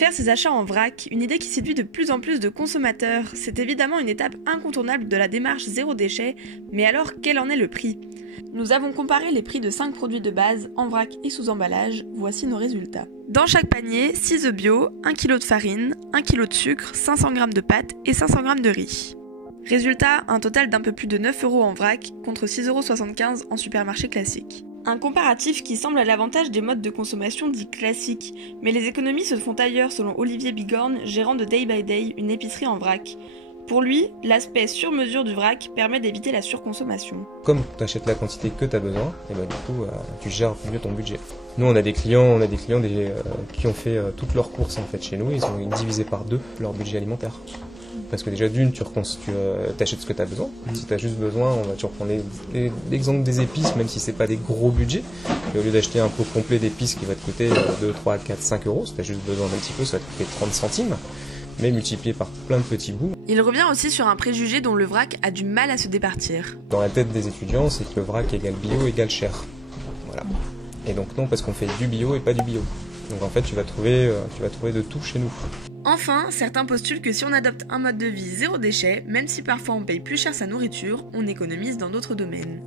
Faire ses achats en vrac, une idée qui séduit de plus en plus de consommateurs, c'est évidemment une étape incontournable de la démarche zéro déchet, mais alors quel en est le prix ? Nous avons comparé les prix de 5 produits de base, en vrac et sous emballage, voici nos résultats. Dans chaque panier, 6 œufs bio, 1 kg de farine, 1 kg de sucre, 500 g de pâtes et 500 g de riz. Résultat, un total d'un peu plus de 9 € en vrac contre 6,75 € en supermarché classique. Un comparatif qui semble à l'avantage des modes de consommation dits classiques, mais les économies se font ailleurs selon Olivier Bigorne, gérant de Day by Day, une épicerie en vrac. Pour lui, l'aspect sur mesure du vrac permet d'éviter la surconsommation. Comme tu achètes la quantité que tu as besoin, et du coup tu gères mieux ton budget. Nous on a des clients qui ont fait toutes leurs courses en fait chez nous, ils ont divisé par 2 leur budget alimentaire. Parce que déjà d'une, tu achètes ce que tu as besoin. Si tu as juste besoin, tu reprends l'exemple des épices, même si c'est pas des gros budgets. Et au lieu d'acheter un pot complet d'épices qui va te coûter 2, 3, 4, 5 €, si tu as juste besoin d'un petit peu, ça va te coûter 30 centimes. Mais multiplié par plein de petits bouts. Il revient aussi sur un préjugé dont le vrac a du mal à se départir. Dans la tête des étudiants, c'est que le vrac égale bio égale cher. Voilà. Et donc non, parce qu'on fait du bio et pas du bio. Donc en fait, tu vas trouver de tout chez nous. Enfin, certains postulent que si on adopte un mode de vie zéro déchet, même si parfois on paye plus cher sa nourriture, on économise dans d'autres domaines.